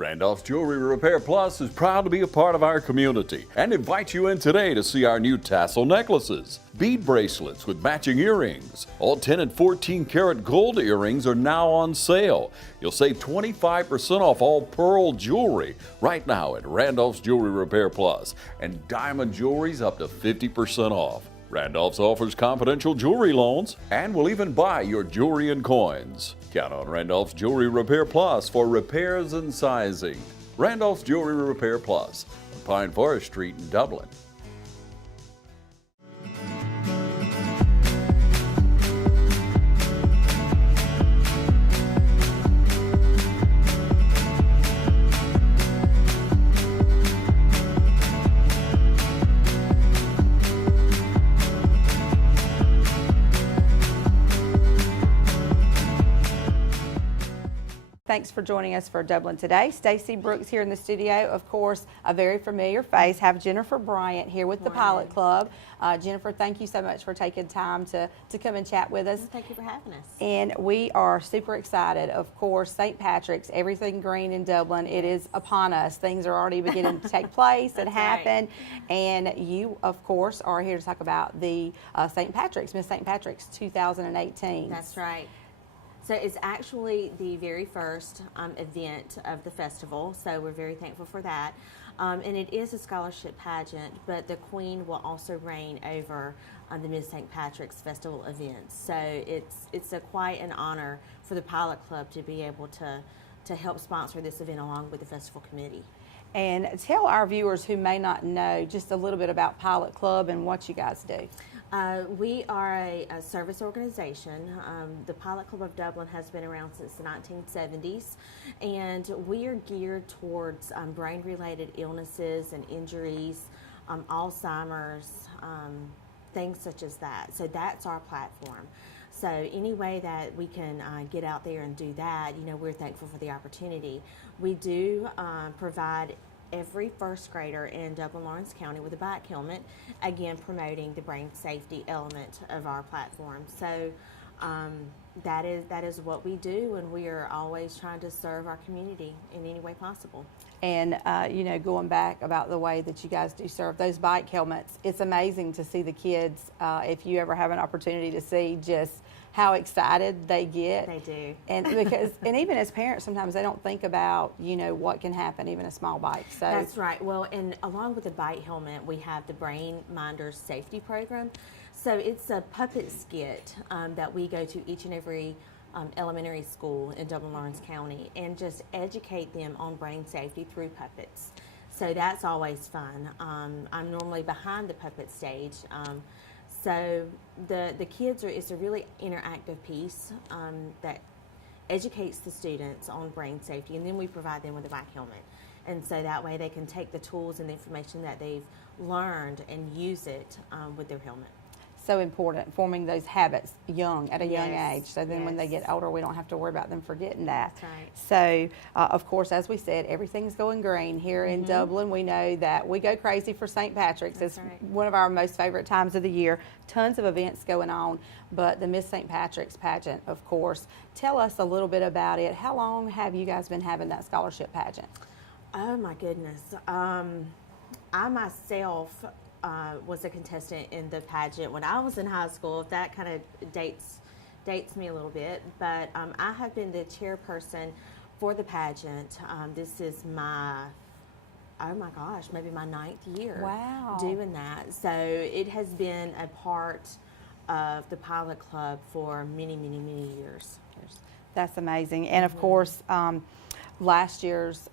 Randolph's Jewelry Repair Plus is proud to be a part of our community and invites you in today to see our new tassel necklaces, bead bracelets with matching earrings. All 10 and 14 karat gold earrings are now on sale. You'll save 25% off all pearl jewelry right now at Randolph's Jewelry Repair Plus, and diamond jewelry's up to 50% off. Randolph's offers confidential jewelry loans and will even buy your jewelry and coins. Count on Randolph's Jewelry Repair Plus for repairs and sizing. Randolph's Jewelry Repair Plus on Pine Forest Street in Dublin. Thanks for joining us for Dublin Today. Stacey Brooks here in the studio. Of course, a very familiar face. Have Jennifer Bryant here with the Pilot Club. Jennifer, thank you so much for taking time to come and chat with us. Well, thank you for having us. And we are super excited. Of course, St. Patrick's, everything green in Dublin. It is upon us. Things are already beginning to take place and happen. Right. And you, of course, are here to talk about the St. Patrick's, Miss St. Patrick's 2018. That's right. So it's actually the very first event of the festival, so we're very thankful for that. And it is a scholarship pageant, but the Queen will also reign over the Miss St. Patrick's Festival events. So it's quite an honor for the Pilot Club to be able to help sponsor this event along with the festival committee. And tell our viewers who may not know just a little bit about Pilot Club and what you guys do. We are a service organization. The Pilot Club of Dublin has been around since the 1970s, and we are geared towards brain-related illnesses and injuries, Alzheimer's, things such as that. So that's our platform. So any way that we can get out there and do that, you know, we're thankful for the opportunity. We do provide every first grader in Dublin Lawrence County with a bike helmet, again promoting the brain safety element of our platform. So that is what we do, and we are always trying to serve our community in any way possible. And you know, going back about the way that you guys do serve those bike helmets, it's amazing to see the kids, if you ever have an opportunity to see just how excited they get. They do. And because, and even as parents, sometimes they don't think about, you know, what can happen, even a small bike. So that's right. Well, and along with the bike helmet, we have the Brain Minders Safety Program. So it's a puppet skit that we go to each and every elementary school in Dublin Lawrence County and just educate them on brain safety through puppets. So that's always fun. I'm normally behind the puppet stage. So the kids it's a really interactive piece that educates the students on brain safety, and then we provide them with a bike helmet. And so that way they can take the tools and the information that they've learned and use it with their helmet. So important, forming those habits at a young age, so then when they get older, we don't have to worry about them forgetting that. That's right. So, of course, as we said, everything's going green here in Dublin. We know that we go crazy for St. Patrick's. That's it's one of our most favorite times of the year. Tons of events going on, but the Miss St. Patrick's pageant, of course. Tell us a little bit about it. How long have you guys been having that scholarship pageant? Oh, my goodness. I myself was a contestant in the pageant when I was in high school. That kind of dates me a little bit, but I have been the chairperson for the pageant. This is my, oh my gosh, maybe my 9th year doing that. So it has been a part of the Pilot Club for many, many, many years. That's amazing. And of course, last year's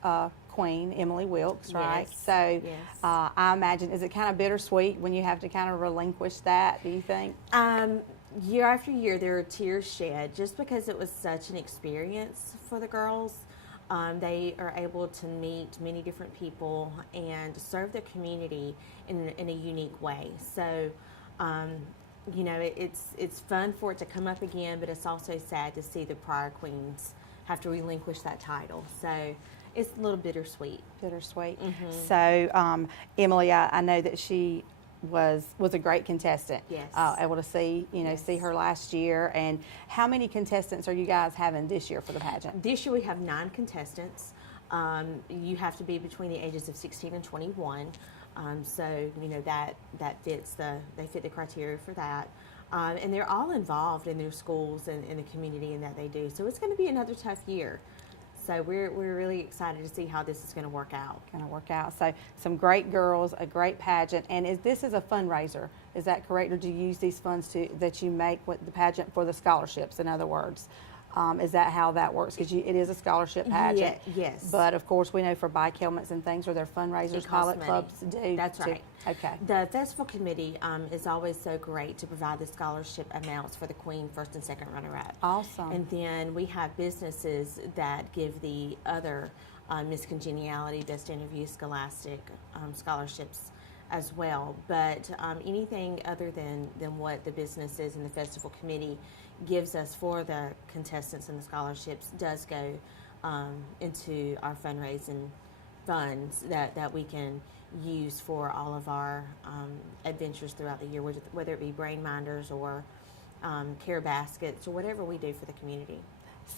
Queen, Emily Wilkes, right? Yes. So I imagine, is it kind of bittersweet when you have to kind of relinquish that, do you think? Year after year, there are tears shed just because it was such an experience for the girls. They are able to meet many different people and serve the community in a unique way. So, you know, it's fun for it to come up again, but it's also sad to see the prior queens have to relinquish that title. So it's a little bittersweet. Bittersweet. So, Emily, I know that she was a great contestant. Yes. Able to see her last year. And how many contestants are you guys having this year for the pageant? This year we have 9 contestants. You have to be between the ages of 16 and 21. So that fits they fit the criteria for that. And they're all involved in their schools and in the community and that they do. So it's going to be another tough year. So we're really excited to see how this is going to work out. So some great girls, a great pageant, and this is a fundraiser. Is that correct, or do you use these funds that you make with the pageant for the scholarships? In other words, is that how that works? Because it is a scholarship pageant. Yes. But of course, we know for bike helmets and things, are there fundraisers pilot clubs do? That's right. Okay. The festival committee is always so great to provide the scholarship amounts for the Queen, first and second runner-up. Awesome. And then we have businesses that give the other Miss Congeniality, Best Interview, Scholastic scholarships as well. But anything other than what the businesses and the festival committee gives us for the contestants and the scholarships does go into our fundraising funds that we can use for all of our adventures throughout the year, whether it be brain minders or care baskets or whatever we do for the community.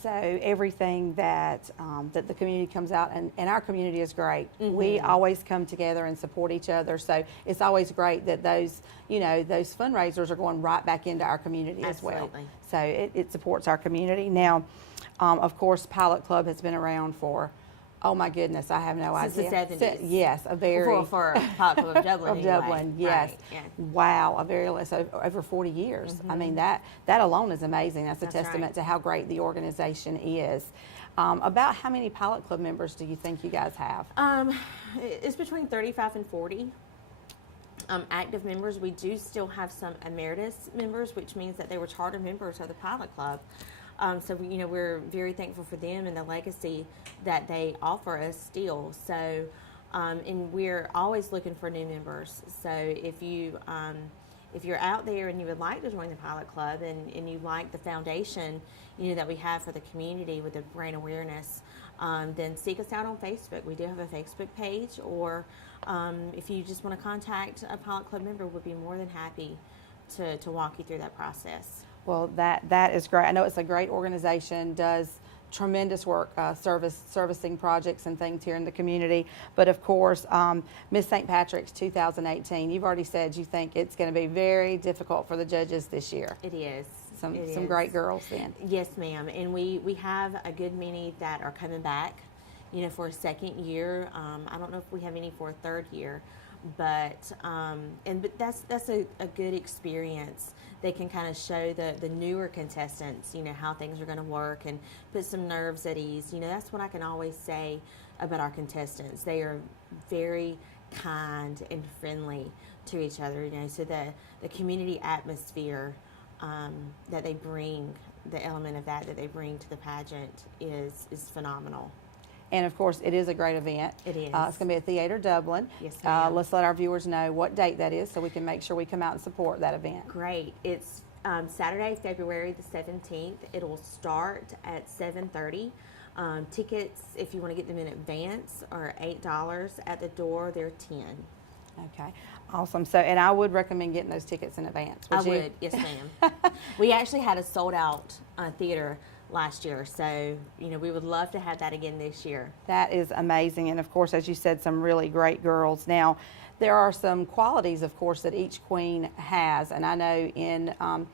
So everything that the community comes out, and our community is great. Mm-hmm. We always come together and support each other. So it's always great that those fundraisers are going right back into our community as well. Absolutely. So it supports our community. Now, of course, Pilot Club has been around for, oh my goodness, I have no idea. Since the 70s. Yes, a very For Pilot Club of Dublin. of Dublin, yes. Right, yeah. Wow, over 40 years. I mean, that alone is amazing. That's a testament right. to how great the organization is. About how many Pilot Club members do you think you guys have? It's between 35 and 40. Active members. We do still have some emeritus members, which means that they were charter members of the Pilot Club. So we're very thankful for them and the legacy that they offer us still. So, and we're always looking for new members. So if you're out there and you would like to join the Pilot Club and you like the foundation, that we have for the community with the brain awareness, then seek us out on Facebook. We do have a Facebook page, or if you just want to contact a Pilot Club member, we'd be more than happy to walk you through that process. Well, that is great. I know it's a great organization, does tremendous work servicing projects and things here in the community. But of course, Miss St. Patrick's 2018, you've already said you think it's going to be very difficult for the judges this year. It is. Some great girls then. Yes, ma'am. And we have a good many that are coming back, for a second year. I don't know if we have any for a third year, but that's a good experience. They can kind of show the newer contestants, how things are going to work and put some nerves at ease. That's what I can always say about our contestants. They are very kind and friendly to each other, so the community atmosphere that they bring, the element of that they bring to the pageant is phenomenal. And of course, it is a great event. It is. It's going to be at Theater Dublin. Yes, ma'am. Let's let our viewers know what date that is so we can make sure we come out and support that event. Great. It's Saturday, February the 17th. It'll start at 7:30. Tickets, if you want to get them in advance, are $8. At the door, they're $10. Okay, awesome. So, and I would recommend getting those tickets in advance. Would you? Would, yes, ma'am. We actually had a sold-out theater last year, so we would love to have that again this year. That is amazing, and of course, as you said, some really great girls. Now, there are some qualities, of course, that each queen has, and I know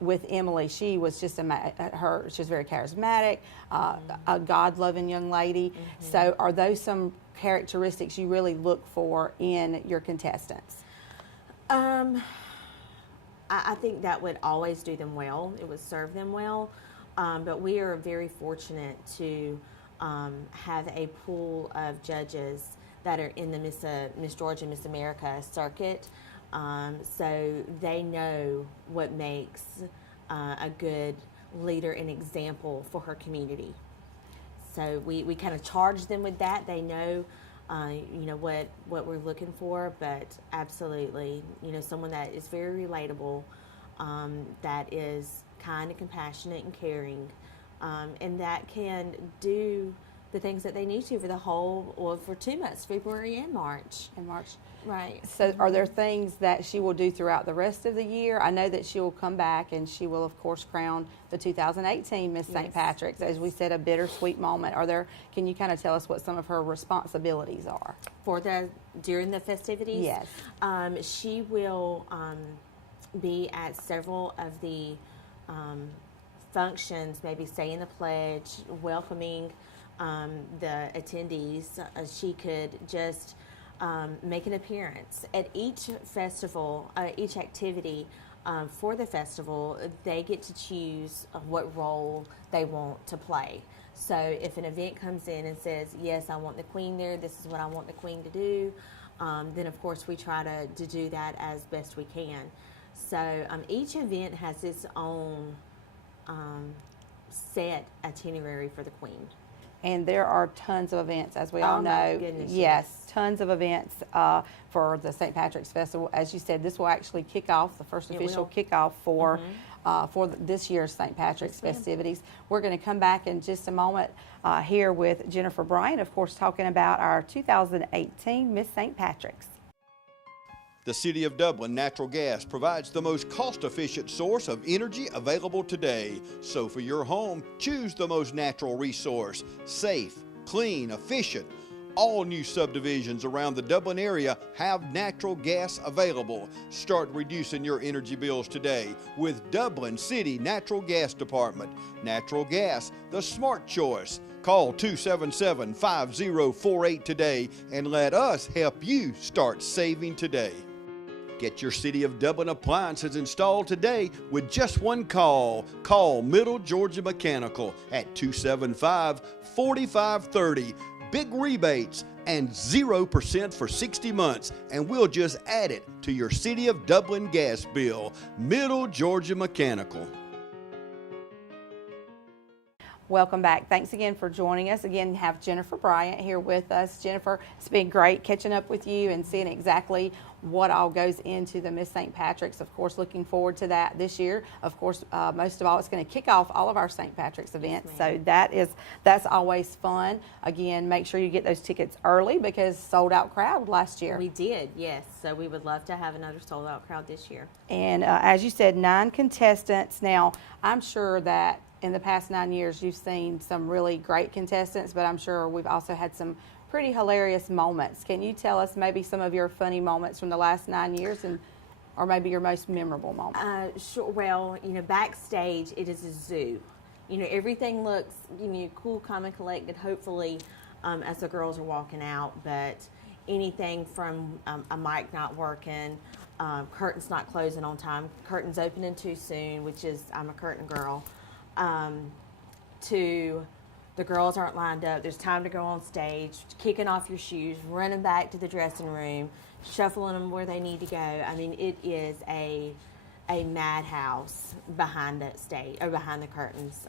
with Emily, she was just she was very charismatic, a God-loving young lady. Mm-hmm. So, are those some characteristics you really look for in your contestants? I think that would always do them well. It would serve them well. But we are very fortunate to have a pool of judges that are in the Miss Georgia, Miss America circuit. So they know what makes a good leader and example for her community. So we kind of charge them with that. They know, what we're looking for, but absolutely, someone that is very relatable, that is kind and compassionate and caring, and that can do the things that they need to for the whole, or for 2 months, February and March. in March. Right. So are there things that she will do throughout the rest of the year? I know that she will come back and she will, of course, crown the 2018 Miss St. Yes. Patrick's. As we said, a bittersweet moment. Can you kind of tell us what some of her responsibilities are? During the festivities? Yes. She will be at several of the functions, maybe saying the pledge, welcoming the attendees. She could just make an appearance at each festival, each activity. For the festival, they get to choose what role they want to play. So if an event comes in and says, yes, I want the queen there, this is what I want the queen to do, then of course we try to do that as best we can. So each event has its own set itinerary for the queen. And there are tons of events, as we all Oh, my know. goodness, Yes, tons of events for the St. Patrick's Festival. As you said, this will actually kick off, the first It official will. kickoff for this year's St. Patrick's Yes, ma'am. festivities. We're going to come back in just a moment here with Jennifer Bryant, of course, talking about our 2018 Miss St. Patrick's. The City of Dublin Natural Gas provides the most cost-efficient source of energy available today. So for your home, choose the most natural resource. Safe, clean, efficient. All new subdivisions around the Dublin area have natural gas available. Start reducing your energy bills today with Dublin City Natural Gas Department. Natural gas, the smart choice. Call 277-5048 today and let us help you start saving today. Get your City of Dublin appliances installed today with just one call. Call Middle Georgia Mechanical at 275-4530. Big rebates and 0% for 60 months, and we'll just add it to your City of Dublin gas bill. Middle Georgia Mechanical. Welcome back. Thanks again for joining us. Again, have Jennifer Bryant here with us. Jennifer, it's been great catching up with you and seeing exactly what all goes into the Miss St. Patrick's. Of course, looking forward to that this year. Of course, most of all, it's going to kick off all of our St. Patrick's events. So that's always fun. Again, make sure you get those tickets early because sold out crowd last year. We did, yes. So we would love to have another sold out crowd this year. And as you said, 9 contestants. Now, I'm sure that in the past 9 years, you've seen some really great contestants, but I'm sure we've also had some pretty hilarious moments. Can you tell us maybe some of your funny moments from the last 9 years, or maybe your most memorable moment? Sure. Well, backstage it is a zoo. Everything looks cool, calm, and collected. Hopefully, as the girls are walking out, but anything from a mic not working, curtains not closing on time, curtains opening too soon, which is I'm a curtain girl. To the girls aren't lined up, there's time to go on stage, kicking off your shoes, running back to the dressing room, shuffling them where they need to go. I mean, it is a madhouse behind the stage, or behind the curtains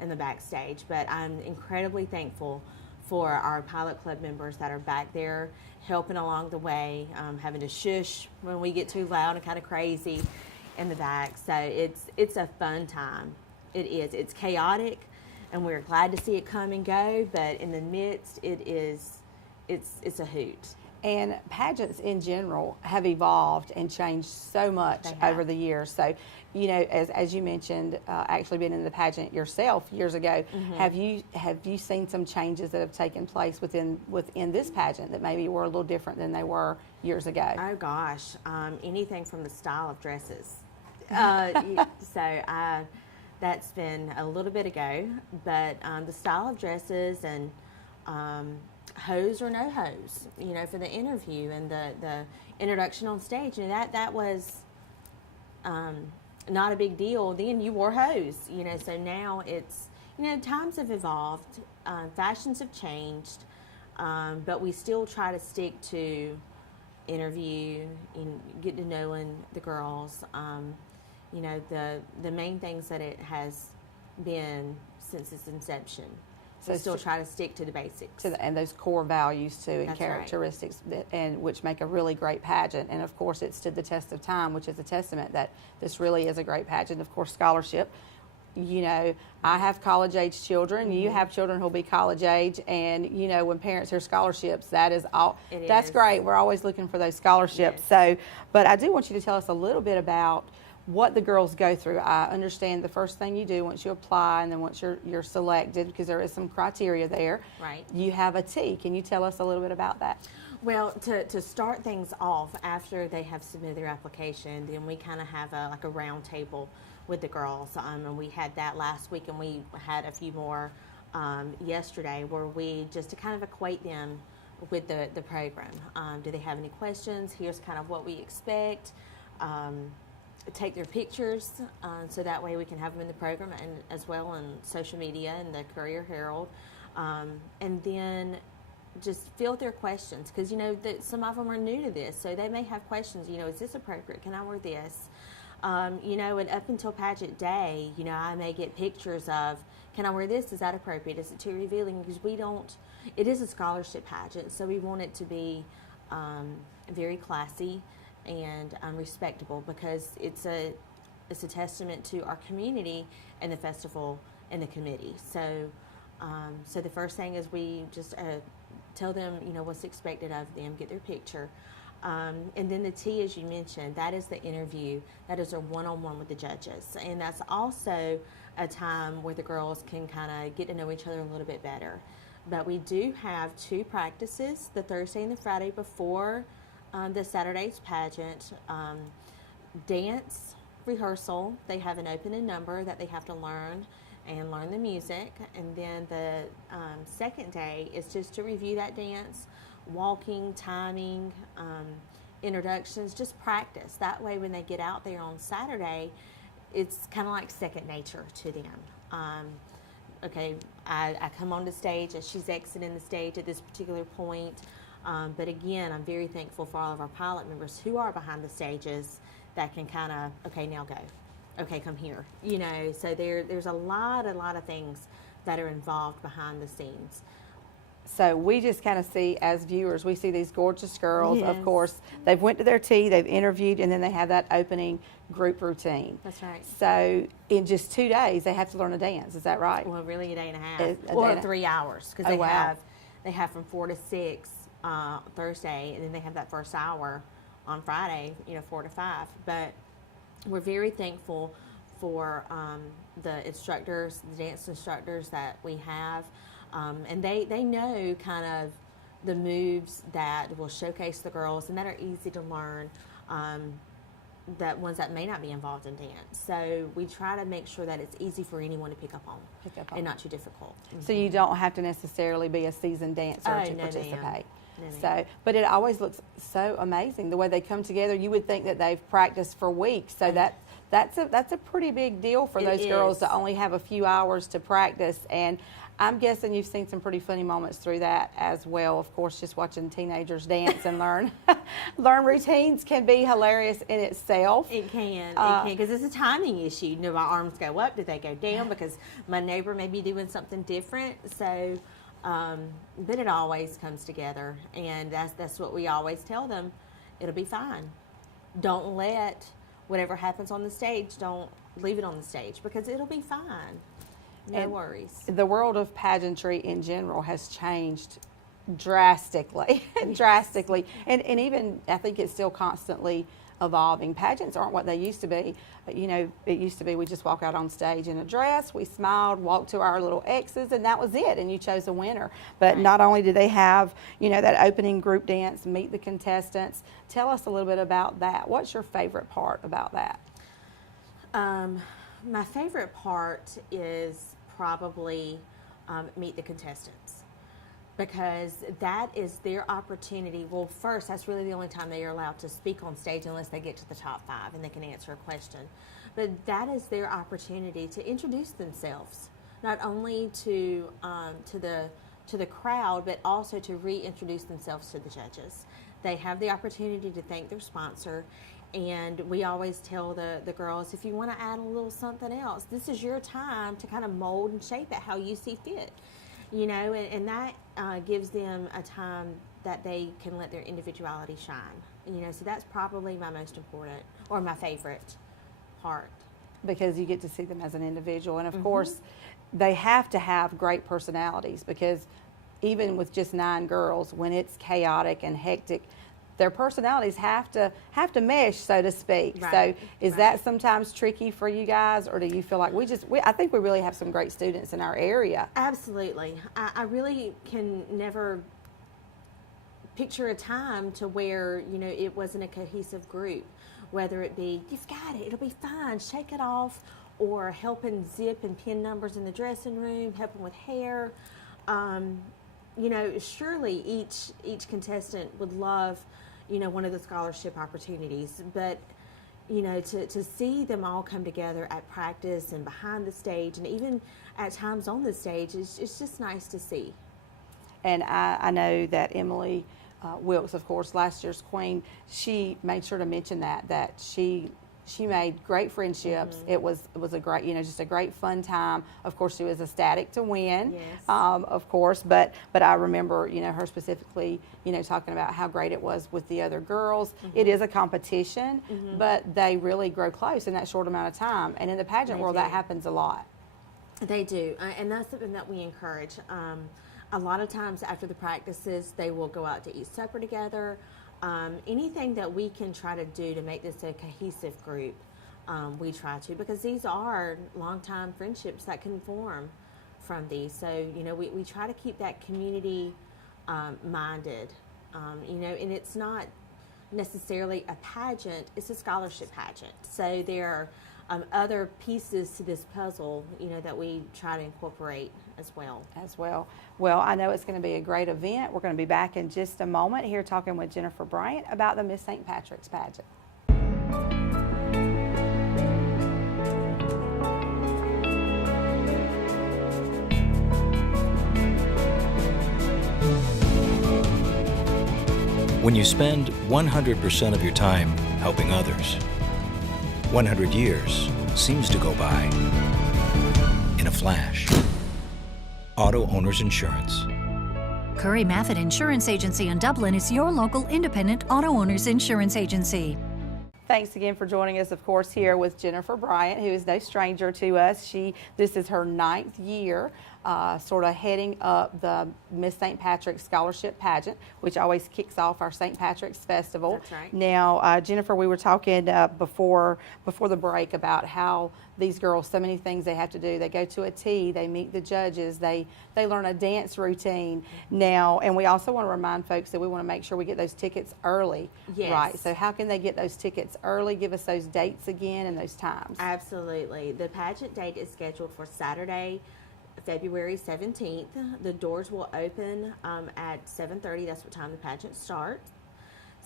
in the backstage. But I'm incredibly thankful for our Pilot Club members that are back there helping along the way, having to shush when we get too loud and kind of crazy in the back. So it's a fun time. It is. It's chaotic, and we're glad to see it come and go. But in the midst, it's a hoot. And pageants in general have evolved and changed so much over the years. So, as you mentioned, actually being in the pageant yourself years ago, have you seen some changes that have taken place within this pageant that maybe were a little different than they were years ago? Oh gosh, anything from the style of dresses. That's been a little bit ago, but the style of dresses and hose or no hose, for the interview and the introduction on stage, that was not a big deal. Then you wore hose, so now it's, times have evolved, fashions have changed, but we still try to stick to interview and get to knowing the girls. The main things that it has been since its inception. So we still try to stick to the basics. And those core values too, and That's characteristics, and which make a really great pageant. And of course, it stood the test of time, which is a testament that this really is a great pageant. Of course, scholarship. you know, I have college age children, you have children who'll be college age, and you know, when parents hear scholarships, that is all, that's great. We're always looking for those scholarships. So, but I do want you to tell us a little bit about what the girls go through. I understand the first thing you do once you apply, and then once you're selected, because there is some criteria there. Right. You have a tea. Can you tell us a little bit about that? Well, to start things off, after they have submitted their application, then we kind of have like a round table with the girls, and we had that last week, and we had a few more yesterday, where we just to kind of equate them with the program. Do they have any questions? Here's kind of what we expect. Take their pictures, so that way we can have them in the program, and as well on social media and the Courier Herald, and then just field their questions, because you know that some of them are new to this, so they may have questions. You know, is this appropriate? Can I wear this? You know, and up until pageant day, you know, I may get pictures of, can I wear this? Is that appropriate? Is it too revealing? Because we don't, it is a scholarship pageant, so we want it to be very classy and respectable, because it's a testament to our community and the festival and the committee. So, so the first thing is we just tell them, you know, what's expected of them, get their picture. And then the tea, as you mentioned, that is the interview. That is a one-on-one with the judges. And that's also a time where the girls can kind of get to know each other a little bit better. But we do have 2 practices, the Thursday and the Friday before the Saturday's pageant. Dance rehearsal, they have an opening number that they have to learn and learn the music. And then the second day is just to review that dance, walking, timing, introductions, just practice. That way when they get out there on Saturday, it's kind of like second nature to them. Okay, I come on the stage as she's exiting the stage at this particular point. But again, I'm very thankful for all of our pilot members who are behind the stages that can kind of, okay, now go. Okay, come here. You know, so there's a lot of things that are involved behind the scenes. So we just kind of see, as viewers, we see these gorgeous girls. Of course, they've went to their tea, they've interviewed, and then they have that opening group routine. That's right. So in just 2 days, they have to learn a dance. Is that right? Well, really a day and a half. Or 3 hours, because they have from 4 to 6 Thursday, and then they have that first hour on Friday, you know, 4 to 5. But we're very thankful for the instructors, the dance instructors that we have. And they know kind of the moves that will showcase the girls and that are easy to learn, that ones that may not be involved in dance. So we try to make sure that it's easy for anyone to pick up on and not too difficult. So you don't have to necessarily be a seasoned dancer to participate. No, so, but it always looks so amazing the way they come together. You would think that they've practiced for weeks, so that's a pretty big deal for those girls to only have a few hours to practice. And I'm guessing you've seen some pretty funny moments through that as well. Of course, just watching teenagers dance and learn routines can be hilarious in itself. It can, because it's a timing issue. Do my arms go up? Do they go down? Because my neighbor may be doing something different. So, but it always comes together, and that's what we always tell them. It'll be fine. Don't let whatever happens on the stage, don't leave it on the stage, because it'll be fine. No worries. The world of pageantry in general has changed drastically, drastically. And even, I think it's still constantly evolving. Pageants aren't what they used to be. You know, it used to be we just walk out on stage in a dress, we smiled, walked to our little X's, and that was it, and you chose a winner. But not only do they have, you know, that opening group dance, meet the contestants. Tell us a little bit about that. What's your favorite part about that? My favorite part is probably meet the contestants, because that is their opportunity. Well, first, that's really the only time they are allowed to speak on stage unless they get to the top 5 and they can answer a question. But that is their opportunity to introduce themselves, not only to the crowd, but also to reintroduce themselves to the judges. They have the opportunity to thank their sponsor. And we always tell the girls, if you want to add a little something else, this is your time to kind of mold and shape it how you see fit. You know, and that gives them a time that they can let their individuality shine. You know, so that's probably my most important or my favorite part. because you get to see them as an individual. And of course, they have to have great personalities, because even with just 9 girls, when it's chaotic and hectic, their personalities have to mesh, so to speak. Right, So is that sometimes tricky for you guys, or do you feel like I think we really have some great students in our area? Absolutely. I really can never picture a time to where, you know, it wasn't a cohesive group, whether it be, you've got it, it'll be fine, shake it off, or helping zip and pin numbers in the dressing room, helping with hair. You know, surely each contestant would love, you know, one of the scholarship opportunities, but you know, to see them all come together at practice and behind the stage and even at times on the stage, it's just nice to see. And I know that Emily Wilkes, of course, last year's queen, she made sure to mention that she made great friendships. It was a great, you know, just a great fun time. Of course, she was ecstatic to win, Yes. of course, but I remember, you know, her specifically, you know, talking about how great it was with the other girls. It is a competition, but they really grow close in that short amount of time. And in the pageant world, that happens a lot. They do, and that's something that we encourage. A lot of times after the practices, they will go out to eat supper together. Anything that we can try to do to make this a cohesive group, we try to, because these are long-time friendships that can form from these. So, you know, we try to keep that community minded, you know, and it's not necessarily a pageant, it's a scholarship pageant. So there are other pieces to this puzzle, you know, that we try to incorporate as well. Well, I know it's going to be a great event. We're going to be back in just a moment here talking with Jennifer Bryant about the Miss St. Patrick's pageant. When you spend 100% of your time helping others, 100 years seems to go by in a flash. Auto Owners Insurance. Curry Maffett Insurance Agency in Dublin is your local independent auto owners insurance agency. Thanks again for joining us, of course, here with Jennifer Bryant, who is no stranger to us. This is her 9th year, sort of heading up the Miss St. Patrick's Scholarship Pageant, which always kicks off our St. Patrick's Festival. That's right. Now, Jennifer, we were talking before the break about how these girls, so many things they have to do. They go to a tea, they meet the judges, they learn a dance routine now, and we also want to remind folks that we want to make sure we get those tickets early. Yes. Right, so how can they get those tickets early? Give us those dates again and those times. Absolutely. The pageant date is scheduled for Saturday, February 17th. The doors will open at 7:30. That's what time the pageant starts.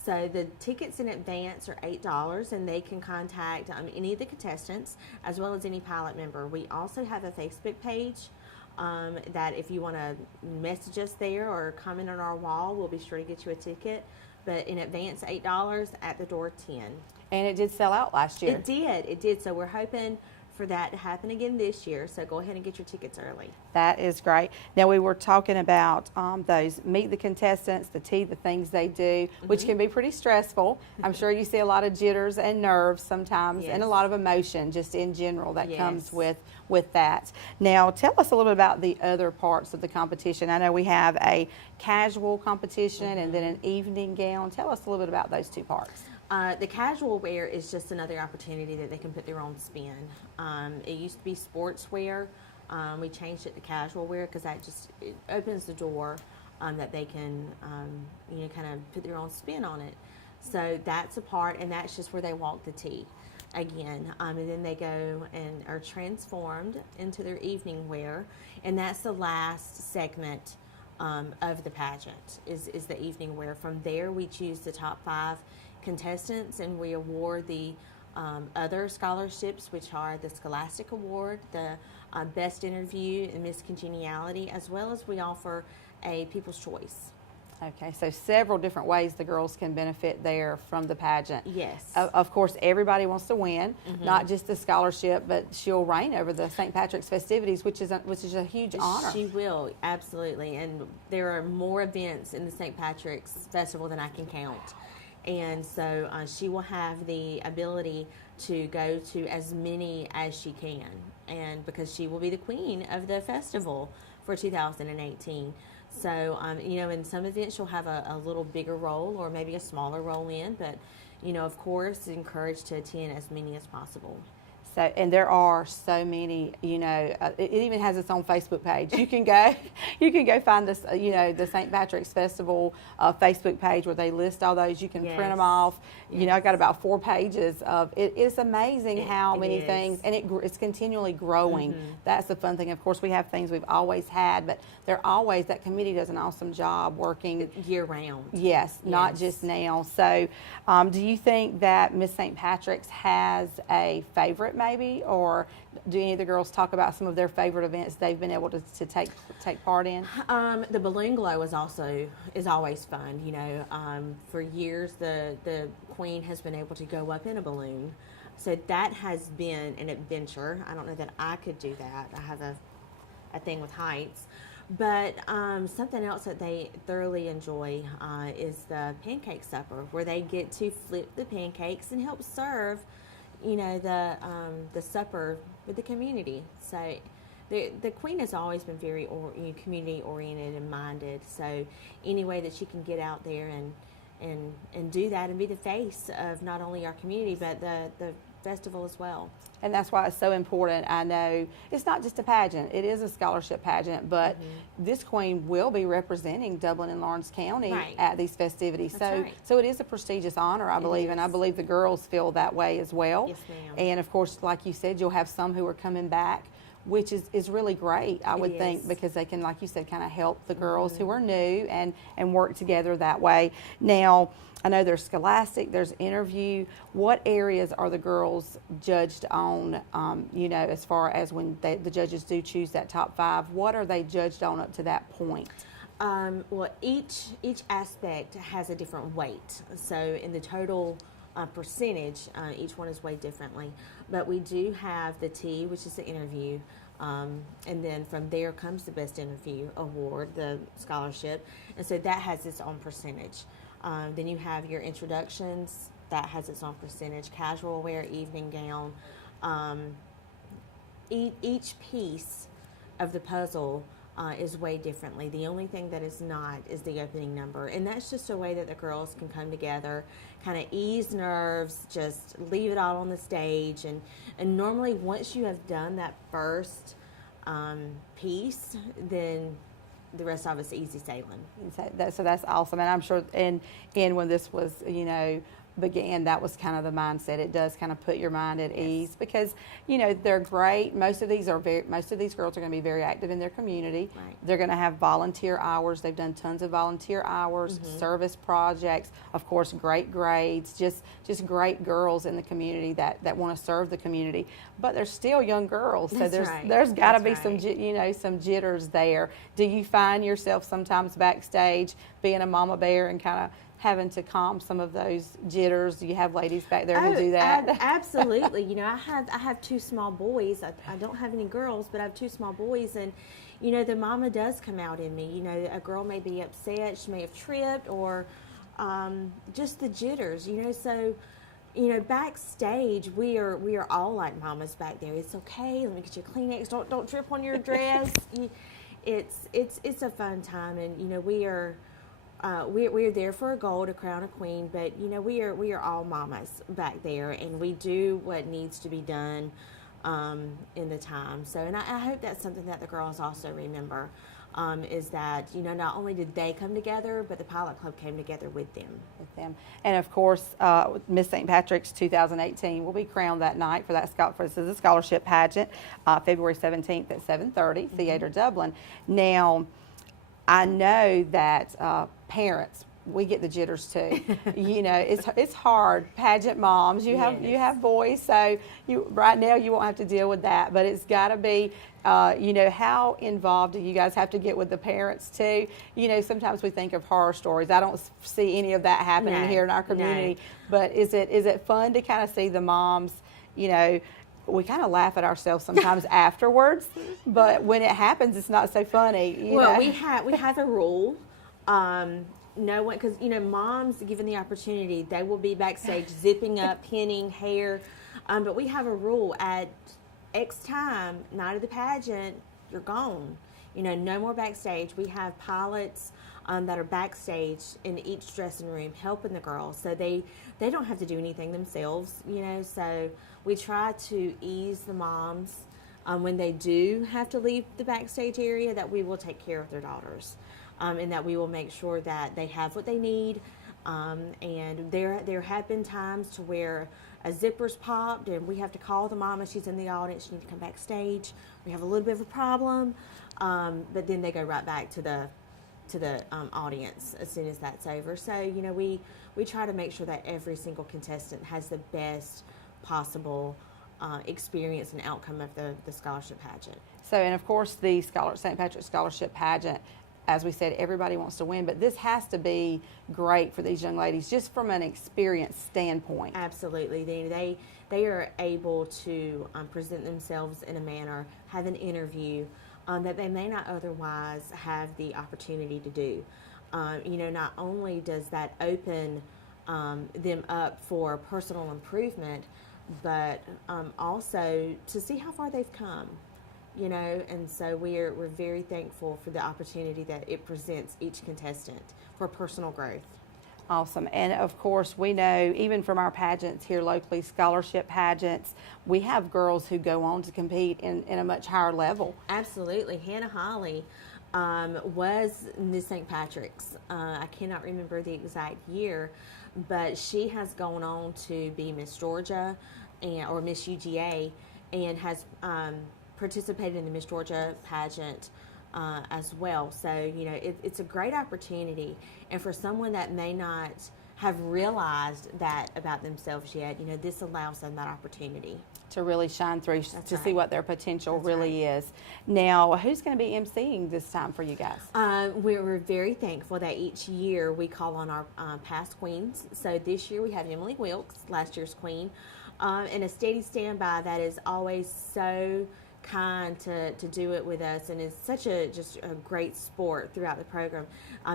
So the tickets in advance are $8, and they can contact any of the contestants as well as any pilot member. We also have a Facebook page that if you want to message us there or comment on our wall, we'll be sure to get you a ticket. But in advance, $8, at the door, $10. And it did sell out last year. It did. So we're hoping for that to happen again this year. So go ahead and get your tickets early. That is great. Now, we were talking about those meet the contestants, the tea, the things they do, which can be pretty stressful. I'm sure you see a lot of jitters and nerves sometimes, and a lot of emotion just in general that comes with that. Now, tell us a little bit about the other parts of the competition. I know we have a casual competition and then an evening gown. Tell us a little bit about those two parts. The casual wear is just another opportunity that they can put their own spin. It used to be sportswear. We changed it to casual wear because it opens the door that they can, kind of put their own spin on it. So that's a part, and that's just where they walk the tee again. And then they go and are transformed into their evening wear, and that's the last segment of the pageant is the evening wear. From there, we choose the top 5 contestants, and we award the other scholarships, which are the Scholastic Award, the Best Interview, and Miss Congeniality, as well as we offer a People's Choice. Okay, so several different ways the girls can benefit there from the pageant. Yes. Of course, everybody wants to win, not just the scholarship, but she'll reign over the St. Patrick's festivities, which is a huge honor. She will, absolutely. And there are more events in the St. Patrick's Festival than I can count. And so she will have the ability to go to as many as she can, and because she will be the queen of the festival for 2018. So, in some events she'll have a little bigger role or maybe a smaller role in, but, of course, encouraged to attend as many as possible. So, and there are so many, it even has its own Facebook page. You can go find this, the St. Patrick's Festival Facebook page where they list all those. You can print them off. Yes. I got about 4 pages of it. It's amazing how many things, and it's continually growing. That's the fun thing. Of course, we have things we've always had, but that committee does an awesome job working year round. Yes, not just now. So, do you think that Miss St. Patrick's has a favorite, maybe, or do any of the girls talk about some of their favorite events they've been able to take part in? The balloon glow is always fun. For years the queen has been able to go up in a balloon, so that has been an adventure. I don't know that I could do that. I have a thing with heights. But something else that they thoroughly enjoy is the pancake supper, where they get to flip the pancakes and help serve, the supper with the community. So the queen has always been very community oriented and minded. So any way that she can get out there and do that and be the face of not only our community but the festival as well. And that's why it's so important. I know it's not just a pageant, it is a scholarship pageant, but this queen will be representing Dublin and Lawrence County at these festivities. So it is a prestigious honor, I believe, and I believe the girls feel that way as well. Yes, ma'am. And of course, like you said, you'll have some who are coming back, which is really great, I would think, because they can, like you said, kind of help the girls who are new and work together that way. Now, I know there's scholastic, there's interview. What areas are the girls judged on, as far as when the judges do choose that top 5? What are they judged on up to that point? Well, each aspect has a different weight. So in the total percentage, each one is weighed differently. But we do have the T, which is the interview, and then from there comes the Best Interview Award, the scholarship, and so that has its own percentage. Then you have your introductions, that has its own percentage, casual wear, evening gown. Each piece of the puzzle is weighed differently. The only thing that is not is the opening number, and that's just a way that the girls can come together, kind of ease nerves, just leave it all on the stage, and normally once you have done that first piece, then the rest of it's easy sailing. So that's awesome, and I'm sure, and when this was, began, that was kind of the mindset. It does kind of put your mind at ease because, they're great. Most of these girls are going to be very active in their community. Right. They're going to have volunteer hours. They've done tons of volunteer hours, service projects, of course, great grades, just great girls in the community that want to serve the community. But they're still young girls, so there's got to be some some jitters there. Do you find yourself sometimes backstage being a mama bear and kind of having to calm some of those jitters? Do you have ladies back there who do that? Absolutely. I have 2 small boys. I don't have any girls, but I have 2 small boys, and the mama does come out in me. A girl may be upset, she may have tripped, or just the jitters. So backstage we are all like mamas back there. It's okay. Let me get you a Kleenex. Don't trip on your dress. It's a fun time, and we're there for a goal to crown a queen, but we are all mamas back there, and we do what needs to be done in the time. So, and I hope that's something that the girls also remember, is that not only did they come together, but the Pilot Club came together with them. And of course, Miss St. Patrick's 2018 will be crowned that night for this is a scholarship pageant, February 17th at 7:30, Theatre Dublin. Now, I know that parents, we get the jitters too. It's hard. Pageant moms, you have boys, so right now you won't have to deal with that. But it's got to be, how involved do you guys have to get with the parents too? Sometimes we think of horror stories. I don't see any of that happening here in our community. But is it fun to kind of see the moms? We kind of laugh at ourselves sometimes afterwards, but when it happens, it's not so funny. We have a rule. No one, because moms, given the opportunity, they will be backstage zipping up, pinning hair. But we have a rule at X time, night of the pageant, you're gone. You know, no more backstage. We have pilots that are backstage in each dressing room helping the girls, so they don't have to do anything themselves, you know. So we try to ease the moms when they do have to leave the backstage area, that we will take care of their daughters, and that we will make sure that they have what they need. And there have been times to where a zipper's popped and we have to call the mama. She's in the audience. She needs to come backstage. We have a little bit of a problem, but then they go right back to the audience as soon as that's over. So, you know, we try to make sure that every single contestant has the best possible experience and outcome of the scholarship pageant. So, and of course, the St. Patrick's Scholarship Pageant, as we said, everybody wants to win, but this has to be great for these young ladies just from an experience standpoint. Absolutely. They are able to present themselves in a manner, have an interview that they may not otherwise have the opportunity to do. You know, not only does that open them up for personal improvement, but also to see how far they've come. You know, and so we're very thankful for the opportunity that it presents each contestant for personal growth. Awesome. And of course, we know even from our pageants here locally, scholarship pageants, we have girls who go on to compete in a much higher level. Absolutely. Hannah Holly was Miss St. Patrick's. I cannot remember the exact year, but she has gone on to be Miss Georgia or Miss UGA, and has participated in the Miss Georgia pageant as well. So, you know, it's a great opportunity. And for someone that may not have realized that about themselves yet, you know, this allows them that opportunity To really shine through, to see what their potential That's really is. Now, who's going to be emceeing this time for you guys? We're very thankful that each year we call on our past queens. So this year we have Emily Wilkes, last year's queen, and a steady standby that is always so kind to do it with us, and is such just a great sport throughout the program,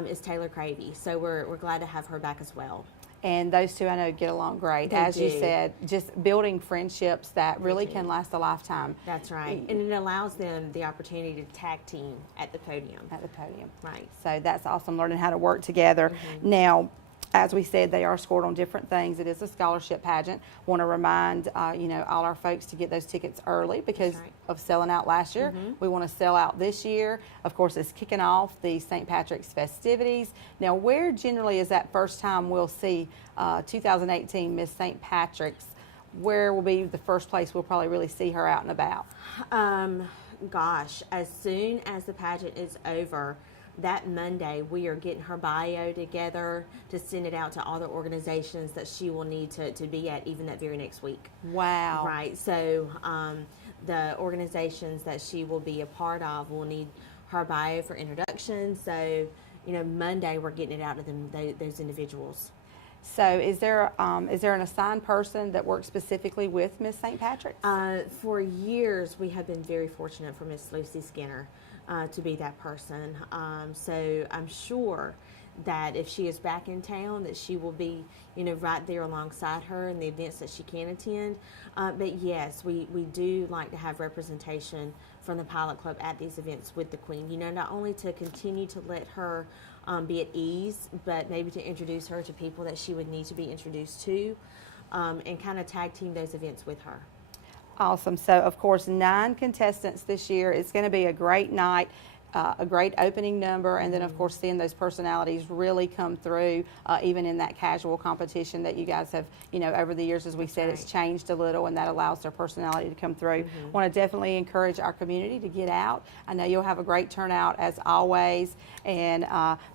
is Taylor Cravey. So we're glad to have her back as well. And those two I know get along great. They As you do. said, just building friendships that really can last a lifetime. That's right. And it allows them the opportunity to tag team at the podium. At the podium. Right. So that's awesome, learning how to work together. Now, as we said, they are scored on different things. It is a scholarship pageant. Want to remind you know, all our folks to get those tickets early because right. of selling out last year. We want to sell out this year. Of course, it's kicking off the St. Patrick's festivities. Now, where generally is that first time we'll see 2018 Miss St. Patrick's? Where will be the first place we'll probably really see her out and about? Gosh, as soon as the pageant is over, that Monday, we are getting her bio together to send it out to all the organizations that she will need to be at even that very next week. Wow. Right. So the organizations that she will be a part of will need her bio for introduction. So, you know, Monday we're getting it out to them, those individuals. So is there an assigned person that works specifically with Miss St. Patrick's? For years, we have been very fortunate for Miss Lucy Skinner to be that person. So I'm sure that if she is back in town, that she will be, you know, right there alongside her in the events that she can attend. But yes, we do like to have representation from the Pilot Club at these events with the Queen. You know, not only to continue to let her be at ease, but maybe to introduce her to people that she would need to be introduced to, and kind of tag team those events with her. Awesome. So, of course, 9 contestants this year. It's going to be a great night, a great opening number, and then, of course, seeing those personalities really come through, even in that casual competition that you guys have, you know, over the years, as we said, it's changed a little, and that allows their personality to come through. Want to definitely encourage our community to get out. I know you'll have a great turnout, as always, and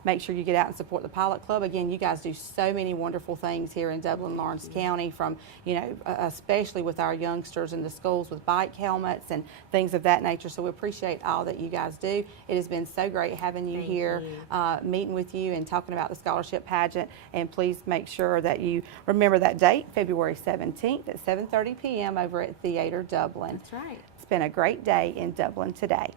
make sure you get out and support the Pilot Club. Again, you guys do so many wonderful things here in Dublin, Lawrence County, from, you know, especially with our youngsters in the schools with bike helmets and things of that nature. So we appreciate all that you guys do. It has been so great having you here, meeting with you and talking about the scholarship pageant. And please make sure that you remember that date, February 17th at 7:30 p.m. over at Theater Dublin. That's right. It's been a great day in Dublin today.